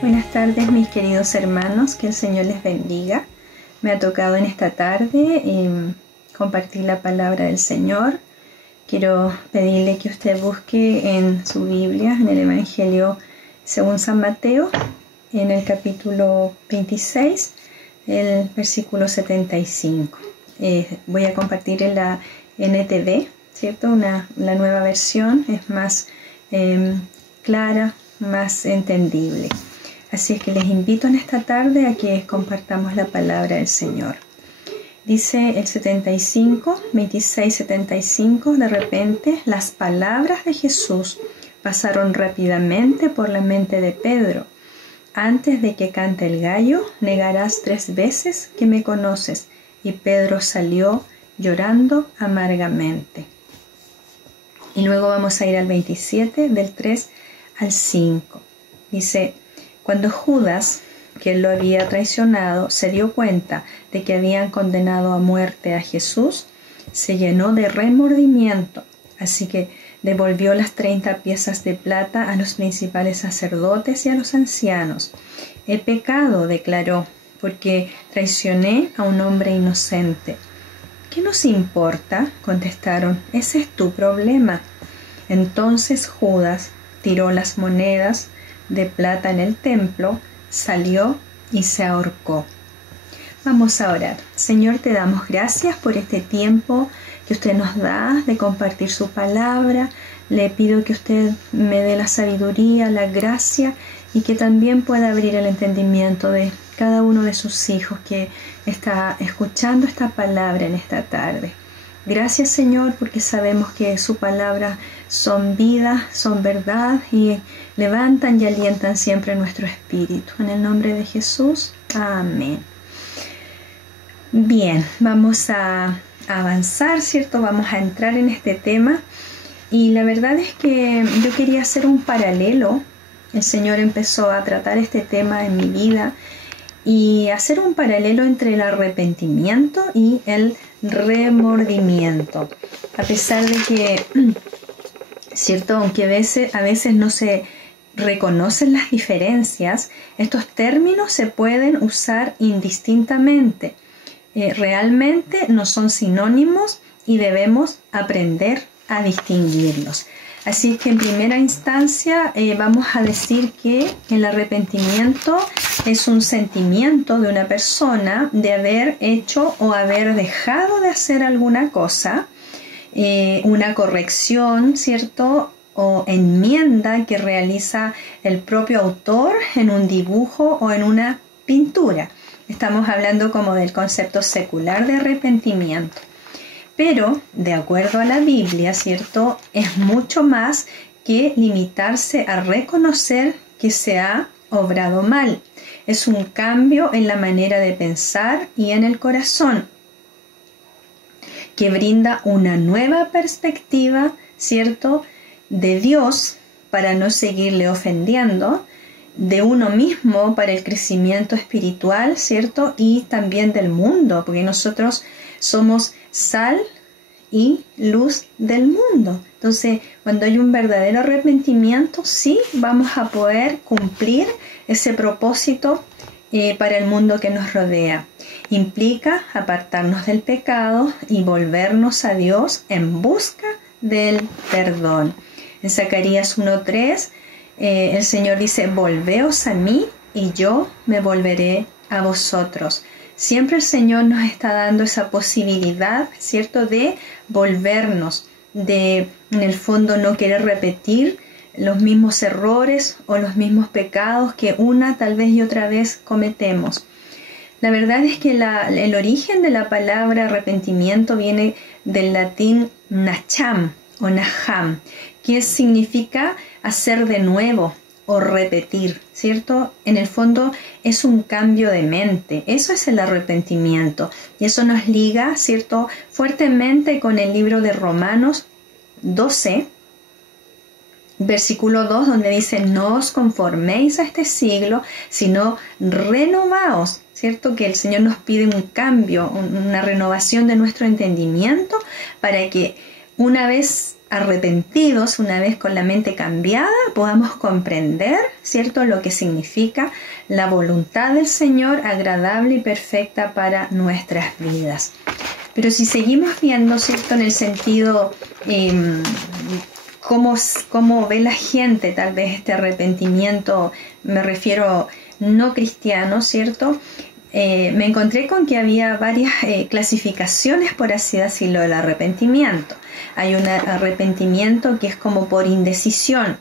Buenas tardes, mis queridos hermanos, que el Señor les bendiga. Me ha tocado en esta tarde compartir la palabra del Señor. Quiero pedirle que usted busque en su Biblia, en el Evangelio según San Mateo, en el capítulo 26, el versículo 75. Voy a compartir en la NTV, ¿cierto? La nueva versión es más clara, más entendible. Así es que les invito en esta tarde a que compartamos la palabra del Señor. Dice el 26-75, de repente las palabras de Jesús pasaron rápidamente por la mente de Pedro. Antes de que cante el gallo, negarás 3 veces que me conoces. Y Pedro salió llorando amargamente. Y luego vamos a ir al 27, del 3 al 5. Dice: cuando Judas, que lo había traicionado, se dio cuenta de que habían condenado a muerte a Jesús, se llenó de remordimiento. Así que devolvió las 30 piezas de plata a los principales sacerdotes y a los ancianos. He pecado, declaró, porque traicioné a un hombre inocente. ¿Qué nos importa?, contestaron. Ese es tu problema. Entonces Judas tiró las monedas de plata en el templo, salió y se ahorcó. Vamos a orar. Señor, te damos gracias por este tiempo que usted nos da de compartir su palabra. Le pido que usted me dé la sabiduría, la gracia y que también pueda abrir el entendimiento de cada uno de sus hijos que está escuchando esta palabra en esta tarde. Gracias, Señor, porque sabemos que su palabra son vida, son verdad y levantan y alientan siempre nuestro espíritu. En el nombre de Jesús, amén. Bien, vamos a avanzar, ¿cierto? Vamos a entrar en este tema y la verdad es que yo quería hacer un paralelo. El Señor empezó a tratar este tema en mi vida y hacer un paralelo entre el arrepentimiento y el remordimiento. A pesar de que, cierto, aunque a veces no se reconocen las diferencias, estos términos se pueden usar indistintamente. Realmente no son sinónimos y debemos aprender a distinguirlos. Así que en primera instancia vamos a decir que el arrepentimiento es un sentimiento de una persona de haber hecho o haber dejado de hacer alguna cosa, una corrección, ¿cierto?, o enmienda que realiza el propio autor en un dibujo o en una pintura. Estamos hablando como del concepto secular de arrepentimiento. Pero, de acuerdo a la Biblia, ¿cierto?, es mucho más que limitarse a reconocer que se ha obrado mal. Es un cambio en la manera de pensar y en el corazón, que brinda una nueva perspectiva, ¿cierto?, de Dios para no seguirle ofendiendo, de uno mismo para el crecimiento espiritual, ¿cierto?, y también del mundo, porque nosotros somos sal y luz del mundo. Entonces, cuando hay un verdadero arrepentimiento, sí vamos a poder cumplir ese propósito para el mundo que nos rodea. Implica apartarnos del pecado y volvernos a Dios en busca del perdón. En Zacarías 1:3, el Señor dice: volveos a mí y yo me volveré a vosotros. Siempre el Señor nos está dando esa posibilidad, ¿cierto?, de volvernos, de en el fondo no querer repetir los mismos errores o los mismos pecados que una tal vez y otra vez cometemos. La verdad es que el origen de la palabra arrepentimiento viene del latín nacham o naham, que significa hacer de nuevo o repetir, ¿cierto? En el fondo es un cambio de mente. Eso es el arrepentimiento. Y eso nos liga, ¿cierto?, fuertemente con el libro de Romanos 12, versículo 2, donde dice: no os conforméis a este siglo, sino renovaos, ¿cierto? Que el Señor nos pide un cambio, una renovación de nuestro entendimiento para que una vez arrepentidos, una vez con la mente cambiada, podamos comprender, ¿cierto?, lo que significa la voluntad del Señor agradable y perfecta para nuestras vidas. Pero si seguimos viendo, ¿cierto?, en el sentido cómo ve la gente tal vez este arrepentimiento, me refiero no cristiano, ¿cierto?, me encontré con que había varias clasificaciones, por así decirlo, del arrepentimiento. Hay un arrepentimiento que es como por indecisión,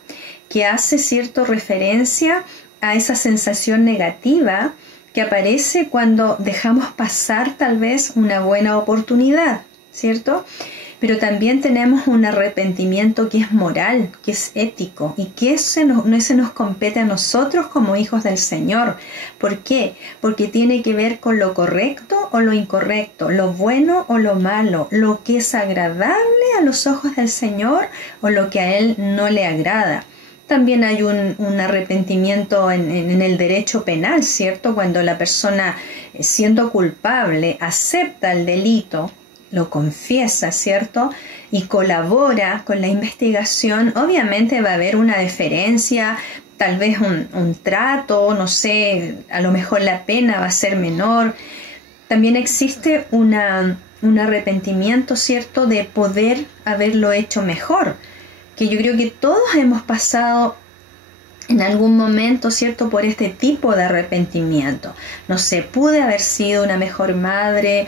que hace cierta referencia a esa sensación negativa que aparece cuando dejamos pasar tal vez una buena oportunidad, ¿cierto? Pero también tenemos un arrepentimiento que es moral, que es ético, y que ese nos compete a nosotros como hijos del Señor. ¿Por qué? Porque tiene que ver con lo correcto o lo incorrecto, lo bueno o lo malo, lo que es agradable a los ojos del Señor o lo que a Él no le agrada. También hay un arrepentimiento en el derecho penal, ¿cierto? Cuando la persona, siendo culpable, acepta el delito, lo confiesa, ¿cierto?, y colabora con la investigación, obviamente va a haber una deferencia, tal vez un trato, no sé, a lo mejor la pena va a ser menor. También existe un arrepentimiento, ¿cierto?, de poder haberlo hecho mejor, que yo creo que todos hemos pasado en algún momento, ¿cierto?, por este tipo de arrepentimiento. No sé, pude haber sido una mejor madre,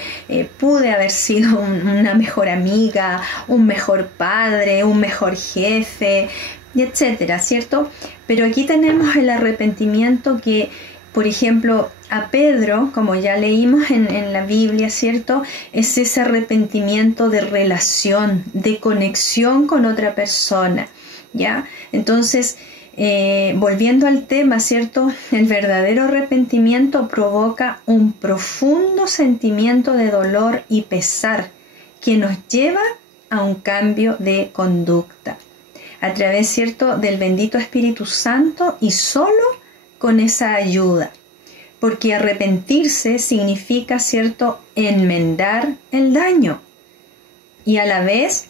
pude haber sido una mejor amiga, un mejor padre, un mejor jefe, y etcétera, ¿cierto? Pero aquí tenemos el arrepentimiento que, por ejemplo, a Pedro, como ya leímos en la Biblia, ¿cierto?, es ese arrepentimiento de relación, de conexión con otra persona, ¿ya? Entonces, volviendo al tema, ¿cierto?, el verdadero arrepentimiento provoca un profundo sentimiento de dolor y pesar que nos lleva a un cambio de conducta a través, ¿cierto?, del bendito Espíritu Santo y solo con esa ayuda, porque arrepentirse significa, ¿cierto?, enmendar el daño y a la vez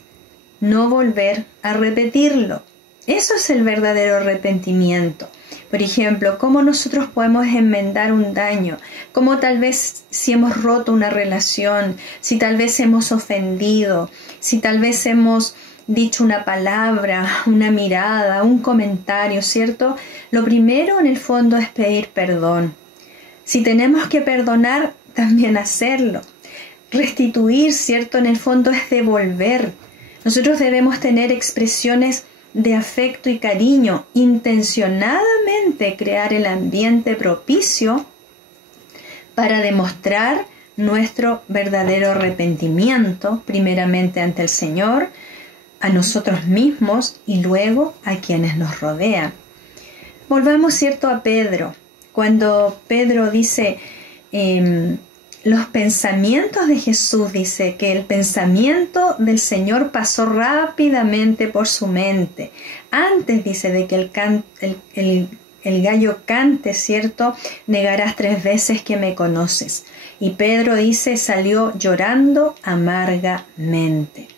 no volver a repetirlo. Eso es el verdadero arrepentimiento. Por ejemplo, ¿cómo nosotros podemos enmendar un daño? ¿Cómo tal vez si hemos roto una relación, si tal vez hemos ofendido, si tal vez hemos dicho una palabra, una mirada, un comentario, ¿cierto? Lo primero en el fondo es pedir perdón. Si tenemos que perdonar, también hacerlo. Restituir, ¿cierto?, en el fondo es devolver. Nosotros debemos tener expresiones de afecto y cariño, intencionadamente crear el ambiente propicio para demostrar nuestro verdadero arrepentimiento, primeramente ante el Señor, a nosotros mismos y luego a quienes nos rodean. Volvamos, ¿cierto?, a Pedro. Cuando Pedro dice, los pensamientos de Jesús, dice que el pensamiento del Señor pasó rápidamente por su mente. Antes, dice, de que el gallo cante, ¿cierto?, negarás 3 veces que me conoces. Y Pedro dice, salió llorando amargamente.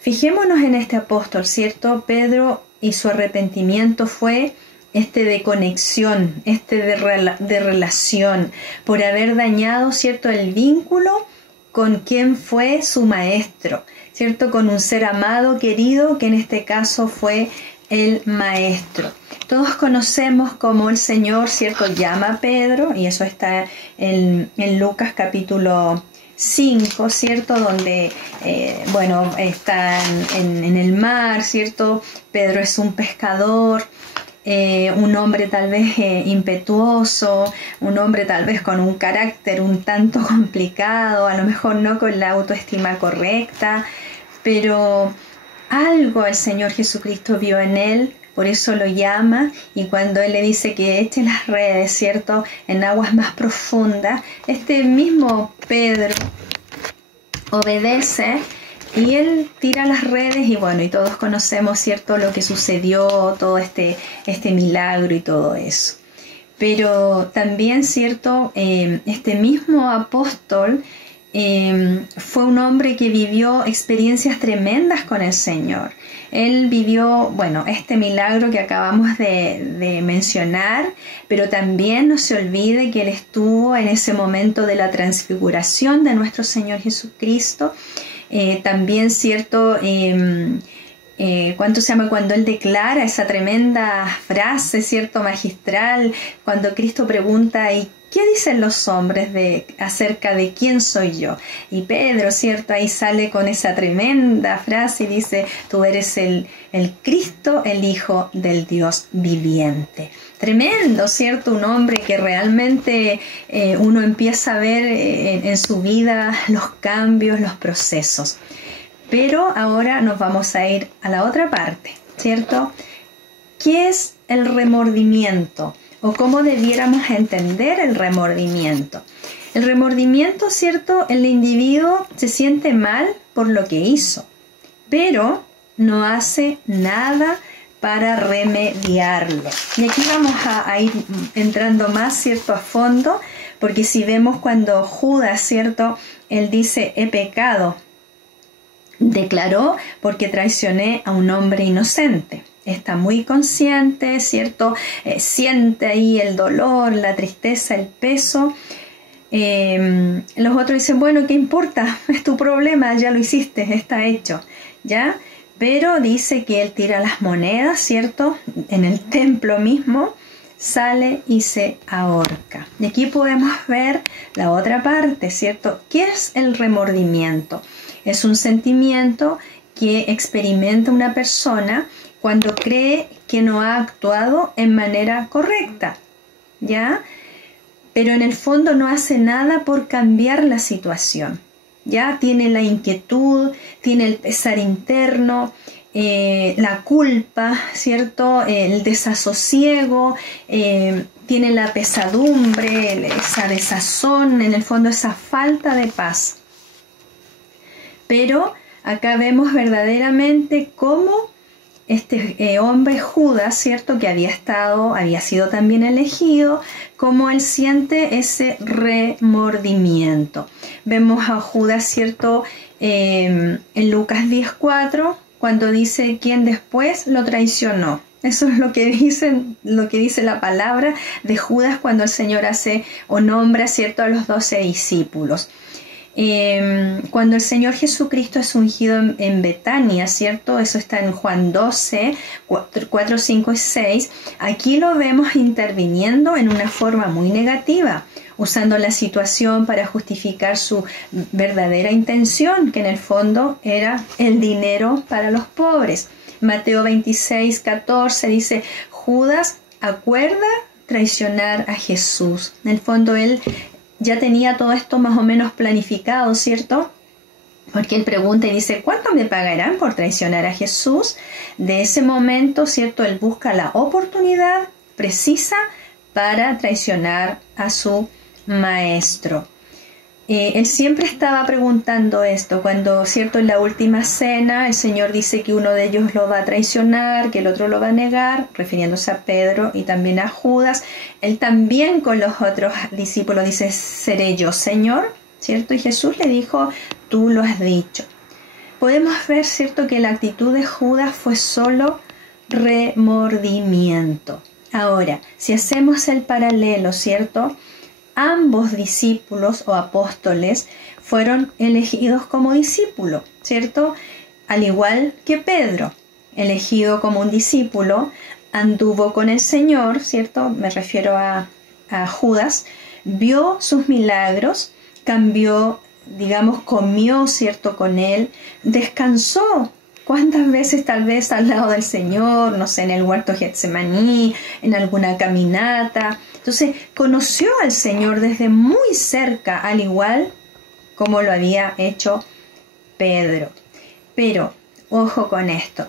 Fijémonos en este apóstol, ¿cierto? Pedro y su arrepentimiento fue de conexión, de relación, por haber dañado, ¿cierto?, el vínculo con quien fue su maestro, ¿cierto?, con un ser amado, querido, que en este caso fue el maestro. Todos conocemos cómo el Señor, ¿cierto?, llama a Pedro, y eso está en Lucas capítulo 5, ¿cierto?, donde, está en el mar, ¿cierto? Pedro es un pescador, un hombre tal vez impetuoso, un hombre tal vez con un carácter un tanto complicado, a lo mejor no con la autoestima correcta, pero algo el Señor Jesucristo vio en él, por eso lo llama, y cuando Él le dice que eche las redes, ¿cierto?, en aguas más profundas, este mismo Pedro obedece y él tira las redes y y todos conocemos, ¿cierto?, lo que sucedió, todo este milagro y todo eso. Pero también, ¿cierto?, este mismo apóstol fue un hombre que vivió experiencias tremendas con el Señor. Él vivió, bueno, este milagro que acabamos de mencionar, pero también no se olvide que Él estuvo en ese momento de la transfiguración de nuestro Señor Jesucristo. También, ¿cierto? Cuando Él declara esa tremenda frase, ¿cierto? Magistral, cuando Cristo pregunta, ¿y qué dicen los hombres acerca de quién soy yo? Y Pedro, ¿cierto? Ahí sale con esa tremenda frase y dice, tú eres el Cristo, el Hijo del Dios viviente. Tremendo, ¿cierto? Un hombre que realmente uno empieza a ver en su vida los cambios, los procesos. Pero ahora nos vamos a ir a la otra parte, ¿cierto? ¿Qué es el remordimiento? ¿O cómo debiéramos entender el remordimiento? El remordimiento, ¿cierto? El individuo se siente mal por lo que hizo, pero no hace nada para remediarlo. Y aquí vamos a ir entrando más, ¿cierto? A fondo, porque si vemos cuando Judas, ¿cierto? Él dice, he pecado. Declaró porque traicioné a un hombre inocente. Está muy consciente, ¿cierto? Siente ahí el dolor, la tristeza, el peso. Los otros dicen, bueno, ¿qué importa? Es tu problema, ya lo hiciste, está hecho, ¿ya? Pero dice que él tira las monedas, ¿cierto? En el templo mismo, sale y se ahorca. Y aquí podemos ver la otra parte, ¿cierto? ¿Qué es el remordimiento? Es un sentimiento que experimenta una persona cuando cree que no ha actuado en manera correcta, ¿ya? Pero en el fondo no hace nada por cambiar la situación, ¿ya? Tiene la inquietud, tiene el pesar interno, la culpa, ¿cierto? El desasosiego, tiene la pesadumbre, esa desazón, en el fondo esa falta de paz. Pero acá vemos verdaderamente cómo este hombre Judas, ¿cierto? Que había sido también elegido, cómo él siente ese remordimiento. Vemos a Judas, ¿cierto? En Lucas 10:4, cuando dice quién después lo traicionó. Eso es lo que dice la palabra de Judas cuando el Señor hace o nombra, ¿cierto? A los 12 discípulos. Cuando el Señor Jesucristo es ungido en Betania, ¿cierto? Eso está en Juan 12, 4, 5 y 6. Aquí lo vemos interviniendo en una forma muy negativa, usando la situación para justificar su verdadera intención, que en el fondo era el dinero para los pobres. Mateo 26, 14 dice, Judas acuerda traicionar a Jesús. En el fondo él ya tenía todo esto más o menos planificado, ¿cierto? Porque él pregunta y dice, ¿cuánto me pagarán por traicionar a Jesús? De ese momento, ¿cierto? Él busca la oportunidad precisa para traicionar a su maestro. Él siempre estaba preguntando esto, cuando, ¿cierto? En la última cena el Señor dice que uno de ellos lo va a traicionar, que el otro lo va a negar, refiriéndose a Pedro y también a Judas. Él también con los otros discípulos dice, ¿seré yo, Señor? ¿Cierto? Y Jesús le dijo, tú lo has dicho. Podemos ver, ¿cierto?, que la actitud de Judas fue solo remordimiento. Ahora, si hacemos el paralelo, ¿cierto?, ambos discípulos o apóstoles fueron elegidos como discípulo, ¿cierto? Al igual que Pedro, elegido como un discípulo, anduvo con el Señor, ¿cierto? Me refiero a Judas, vio sus milagros, cambió, digamos, comió, ¿cierto?, con él, descansó. ¿Cuántas veces tal vez al lado del Señor, no sé, en el huerto Getsemaní, en alguna caminata? Entonces, conoció al Señor desde muy cerca, al igual como lo había hecho Pedro. Pero, ojo con esto,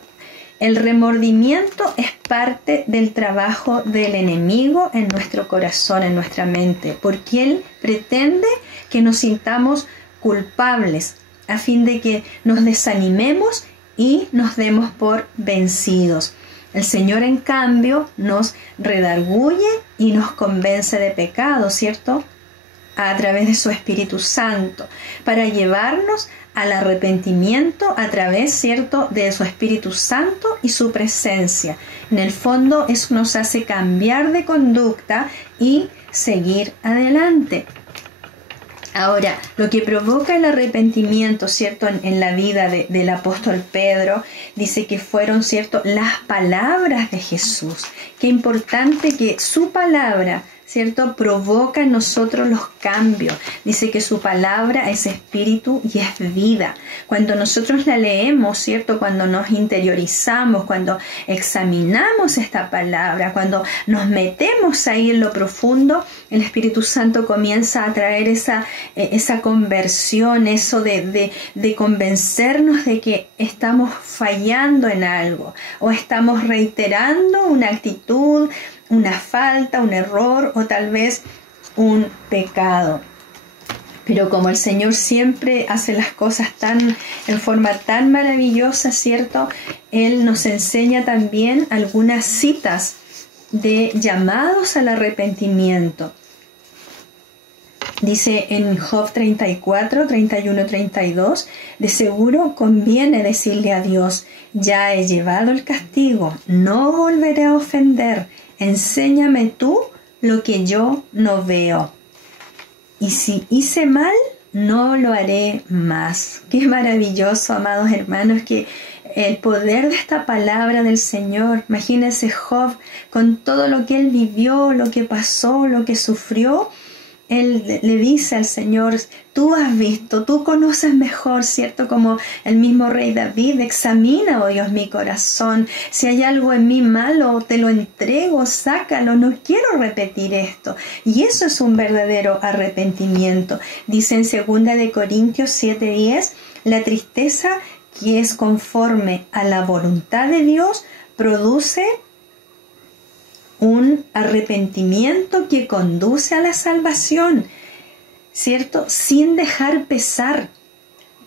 el remordimiento es parte del trabajo del enemigo en nuestro corazón, en nuestra mente, porque él pretende que nos sintamos culpables, a fin de que nos desanimemos y nos demos por vencidos. El Señor, en cambio, nos redarguye y nos convence de pecado, ¿cierto? a través de su Espíritu Santo, para llevarnos al arrepentimiento a través, ¿cierto?, de su Espíritu Santo y su presencia. En el fondo, eso nos hace cambiar de conducta y seguir adelante. Ahora, lo que provoca el arrepentimiento, ¿cierto?, en la vida del apóstol Pedro, dice que fueron, ¿cierto?, las palabras de Jesús. Qué importante que su palabra, ¿cierto?, provoca en nosotros los cambios. Dice que su palabra es espíritu y es vida. Cuando nosotros la leemos, ¿cierto?, cuando nos interiorizamos, cuando examinamos esta palabra, cuando nos metemos ahí en lo profundo, el Espíritu Santo comienza a traer esa conversión, eso de convencernos de que estamos fallando en algo o estamos reiterando una actitud, una falta, un error o tal vez un pecado. Pero como el Señor siempre hace las cosas en forma tan maravillosa, ¿cierto?, Él nos enseña también algunas citas de llamados al arrepentimiento. Dice en Job 34, 31, 32, de seguro conviene decirle a Dios, ya he llevado el castigo, no volveré a ofender, enséñame tú lo que yo no veo. Y si hice mal, no lo haré más. Qué maravilloso, amados hermanos, que el poder de esta palabra del Señor. Imagínense Job con todo lo que él vivió, lo que pasó, lo que sufrió. Él le dice al Señor, tú has visto, tú conoces mejor, ¿cierto? Como el mismo rey David, examina, oh Dios, mi corazón. Si hay algo en mí malo, te lo entrego, sácalo, no quiero repetir esto. Y eso es un verdadero arrepentimiento. Dice en 2 Corintios 7:10, la tristeza que es conforme a la voluntad de Dios produce un arrepentimiento que conduce a la salvación, ¿cierto?, sin dejar pesar.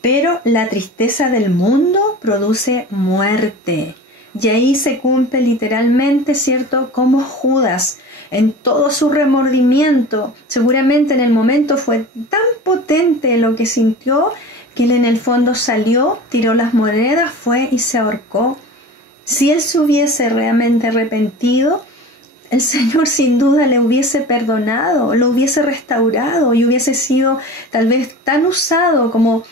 Pero la tristeza del mundo produce muerte. Y ahí se cumple literalmente, ¿cierto?, como Judas, en todo su remordimiento. Seguramente en el momento fue tan potente lo que sintió que él en el fondo salió, tiró las monedas, fue y se ahorcó. Si él se hubiese realmente arrepentido, el Señor sin duda le hubiese perdonado, lo hubiese restaurado y hubiese sido tal vez tan usado como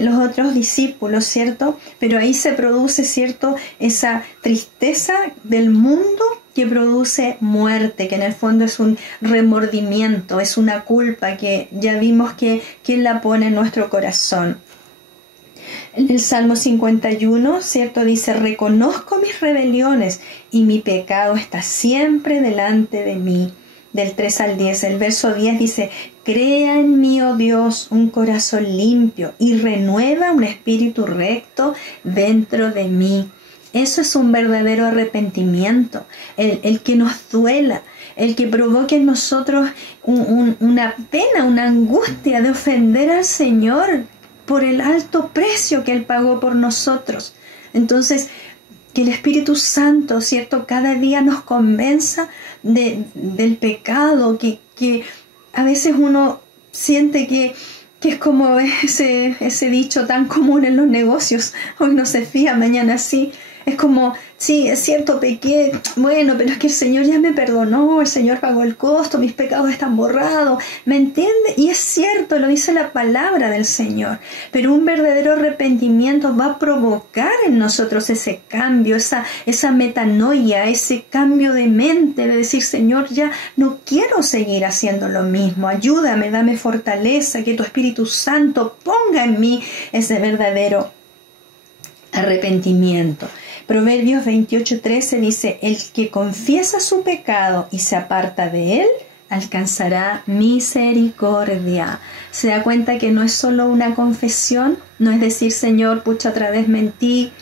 los otros discípulos, ¿cierto? Pero ahí se produce, ¿cierto?, esa tristeza del mundo que produce muerte, que en el fondo es un remordimiento, es una culpa que ya vimos que ¿quién la pone en nuestro corazón? En el Salmo 51, ¿cierto?, dice, reconozco mis rebeliones y mi pecado está siempre delante de mí. Del 3 al 10, el verso 10 dice, crea en mí, oh Dios, un corazón limpio y renueva un espíritu recto dentro de mí. Eso es un verdadero arrepentimiento, el que nos duela, el que provoque en nosotros una pena, una angustia de ofender al Señor por el alto precio que Él pagó por nosotros. Entonces, que el Espíritu Santo, ¿cierto?, cada día nos convenza del pecado, que a veces uno siente que es como ese dicho tan común en los negocios, hoy no se fía, mañana sí. Es como, sí, es cierto, pequé, bueno, pero es que el Señor ya me perdonó, el Señor pagó el costo, mis pecados están borrados, ¿me entiende? Y es cierto, lo dice la palabra del Señor, pero un verdadero arrepentimiento va a provocar en nosotros ese cambio, esa metanoia, ese cambio de mente, de decir, Señor, ya no quiero seguir haciendo lo mismo, ayúdame, dame fortaleza, que tu Espíritu Santo ponga en mí ese verdadero arrepentimiento. Proverbios 28:13 dice, el que confiesa su pecado y se aparta de él, alcanzará misericordia. Se da cuenta que no es solo una confesión, no es decir, Señor, pucha, otra vez mentí,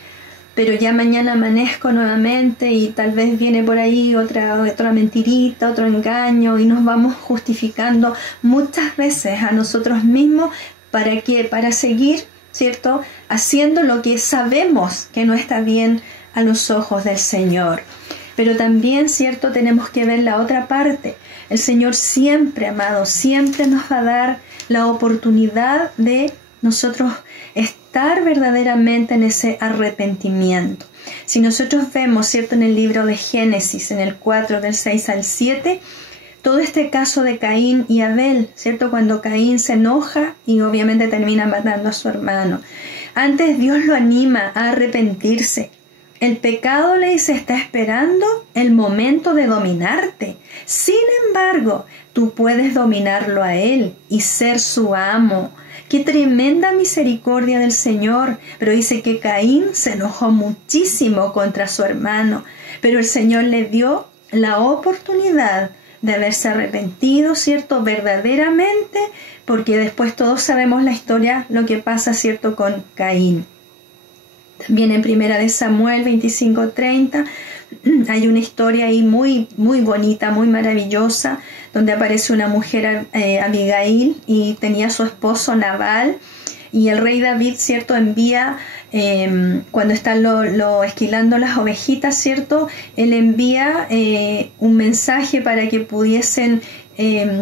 pero ya mañana amanezco nuevamente y tal vez viene por ahí otra mentirita, otro engaño y nos vamos justificando muchas veces a nosotros mismos. ¿Para qué? Para seguir, ¿cierto?, haciendo lo que sabemos que no está bien a los ojos del Señor. Pero también, ¿cierto?, tenemos que ver la otra parte. El Señor siempre, amado, siempre nos va a dar la oportunidad de nosotros estar verdaderamente en ese arrepentimiento. Si nosotros vemos, ¿cierto?, en el libro de Génesis, en el 4, del 6 al 7, todo este caso de Caín y Abel, ¿cierto?, cuando Caín se enoja y obviamente termina matando a su hermano. Antes Dios lo anima a arrepentirse. El pecado, le dice, está esperando el momento de dominarte. Sin embargo, tú puedes dominarlo a él y ser su amo. ¡Qué tremenda misericordia del Señor! Pero dice que Caín se enojó muchísimo contra su hermano, pero el Señor le dio la oportunidad de haberse arrepentido, ¿cierto?, verdaderamente, porque después todos sabemos la historia, lo que pasa, ¿cierto?, con Caín. También en Primera de Samuel 25:30 hay una historia ahí muy, muy bonita, muy maravillosa, donde aparece una mujer, Abigail, y tenía a su esposo Nabal, y el rey David, ¿cierto?, envía, cuando están esquilando las ovejitas, ¿cierto?, él envía un mensaje para que pudiesen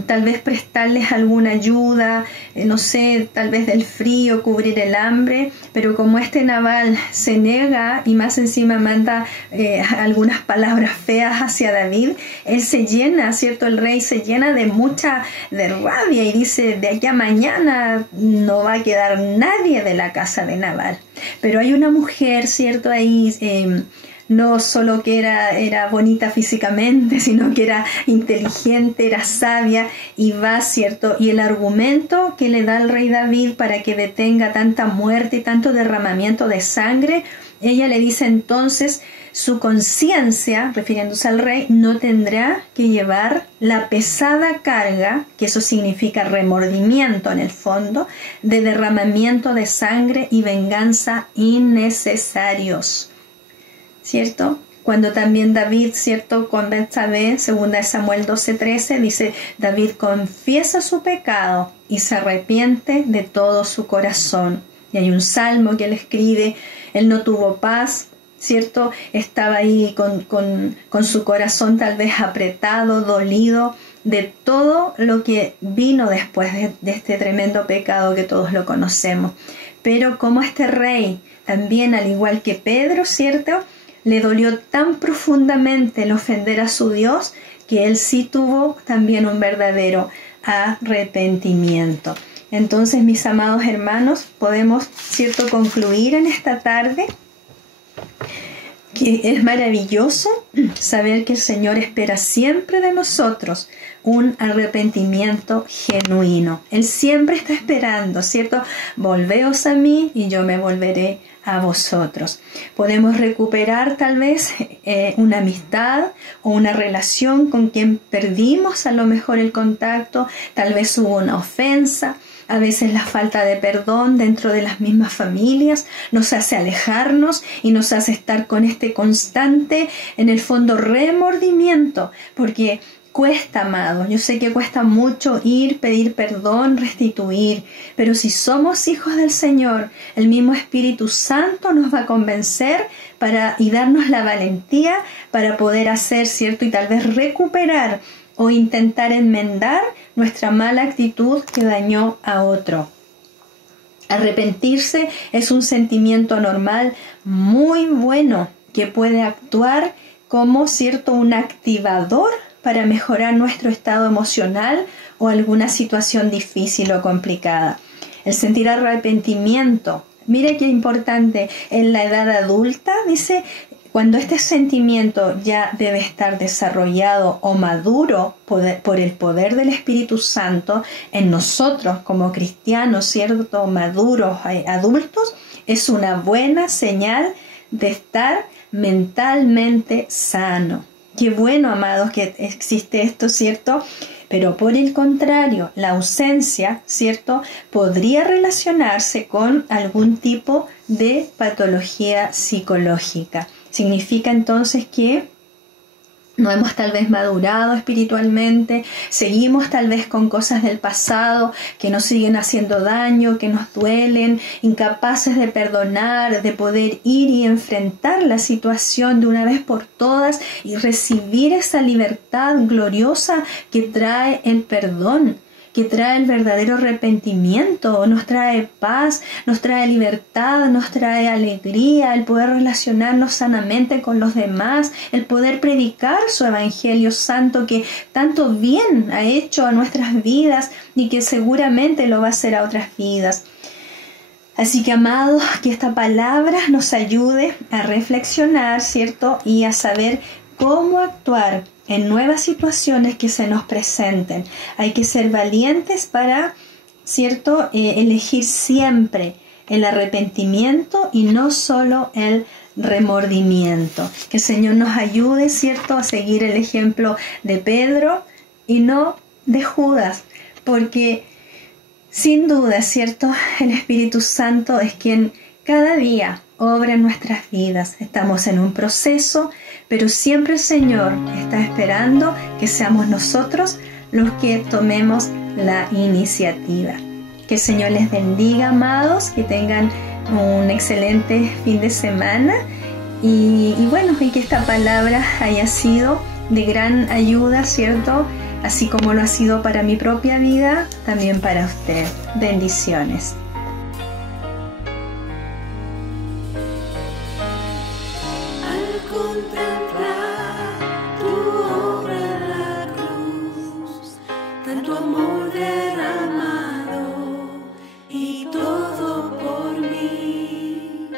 tal vez prestarles alguna ayuda, no sé, tal vez del frío, cubrir el hambre, pero como este Nabal se niega y más encima manda algunas palabras feas hacia David, él se llena, ¿cierto?, el rey se llena de rabia y dice, de aquí a mañana no va a quedar nadie de la casa de Nabal. Pero hay una mujer, ¿cierto?, ahí, no solo que era bonita físicamente, sino que era inteligente, era sabia, y va, ¿cierto? Y el argumento que le da el rey David para que detenga tanta muerte y tanto derramamiento de sangre, ella le dice entonces, su conciencia, refiriéndose al rey, no tendrá que llevar la pesada carga, que eso significa remordimiento en el fondo, de derramamiento de sangre y venganza innecesarios. ¿Cierto? Cuando también David, ¿cierto?, con Betsabé, 2 Samuel 12:13, dice, David confiesa su pecado y se arrepiente de todo su corazón. Y hay un salmo que él escribe, él no tuvo paz, ¿cierto? Estaba ahí con su corazón tal vez apretado, dolido, de todo lo que vino después de este tremendo pecado que todos lo conocemos. Pero como este rey, también al igual que Pedro, ¿cierto?, le dolió tan profundamente el ofender a su Dios que él sí tuvo también un verdadero arrepentimiento. Entonces, mis amados hermanos, podemos, ¿cierto?, concluir en esta tarde que es maravilloso saber que el Señor espera siempre de nosotros un arrepentimiento genuino. Él siempre está esperando, ¿cierto? Volveos a mí y yo me volveré a vosotros. Podemos recuperar tal vez una amistad o una relación con quien perdimos a lo mejor el contacto, tal vez hubo una ofensa. A veces la falta de perdón dentro de las mismas familias nos hace alejarnos y nos hace estar con este constante, en el fondo, remordimiento, porque cuesta, amado. Yo sé que cuesta mucho ir, pedir perdón, restituir, pero si somos hijos del Señor, el mismo Espíritu Santo nos va a convencer y darnos la valentía para poder hacer, ¿cierto?, y tal vez recuperar o intentar enmendar nuestra mala actitud que dañó a otro. Arrepentirse es un sentimiento normal muy bueno que puede actuar como, ¿cierto?, un activador para mejorar nuestro estado emocional o alguna situación difícil o complicada. El sentir arrepentimiento, mire qué importante, en la edad adulta, dice, cuando este sentimiento ya debe estar desarrollado o maduro por el poder del Espíritu Santo en nosotros como cristianos, ¿cierto?, maduros, adultos, es una buena señal de estar mentalmente sano. Qué bueno, amados, que existe esto, ¿cierto? Pero por el contrario, la ausencia, ¿cierto?, podría relacionarse con algún tipo de patología psicológica. Significa entonces que no hemos tal vez madurado espiritualmente, seguimos tal vez con cosas del pasado que nos siguen haciendo daño, que nos duelen, incapaces de perdonar, de poder ir y enfrentar la situación de una vez por todas y recibir esa libertad gloriosa que trae el perdón, que trae el verdadero arrepentimiento, nos trae paz, nos trae libertad, nos trae alegría, el poder relacionarnos sanamente con los demás, el poder predicar su evangelio santo que tanto bien ha hecho a nuestras vidas y que seguramente lo va a hacer a otras vidas. Así que, amados, que esta palabra nos ayude a reflexionar, ¿cierto? Y a saber cómo actuar en nuevas situaciones que se nos presenten. Hay que ser valientes para, ¿cierto?, elegir siempre el arrepentimiento y no solo el remordimiento. Que el Señor nos ayude, ¿cierto?, a seguir el ejemplo de Pedro y no de Judas, porque sin duda, ¿cierto?, el Espíritu Santo es quien cada día obra en nuestras vidas. Estamos en un proceso, pero siempre el Señor está esperando que seamos nosotros los que tomemos la iniciativa. Que el Señor les bendiga, amados, que tengan un excelente fin de semana y que esta palabra haya sido de gran ayuda, ¿cierto? Así como lo ha sido para mi propia vida, también para usted. Bendiciones. Contemplar tu obra en la cruz, tanto amor derramado y todo por mí.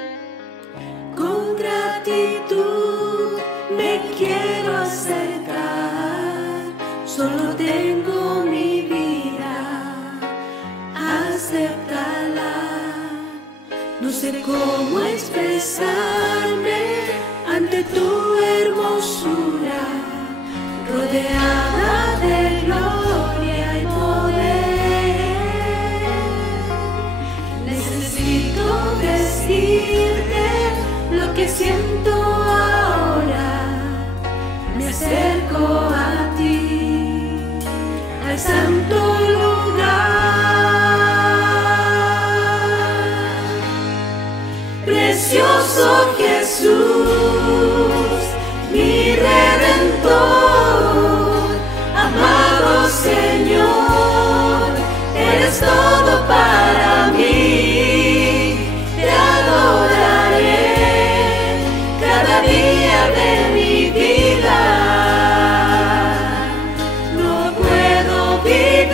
Con gratitud me quiero acercar, solo tengo mi vida, acéptala. No sé cómo expresarme ante tu hermosura, rodeada de gloria y poder. Necesito decirte lo que siento ahora. Me acerco a ti, al santo lugar. Precioso Jesús, mi Redentor, amado Señor, eres todo para mí. Te adoraré cada día de mi vida. No puedo vivir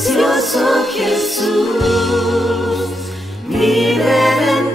precioso Jesús, mi Redentor.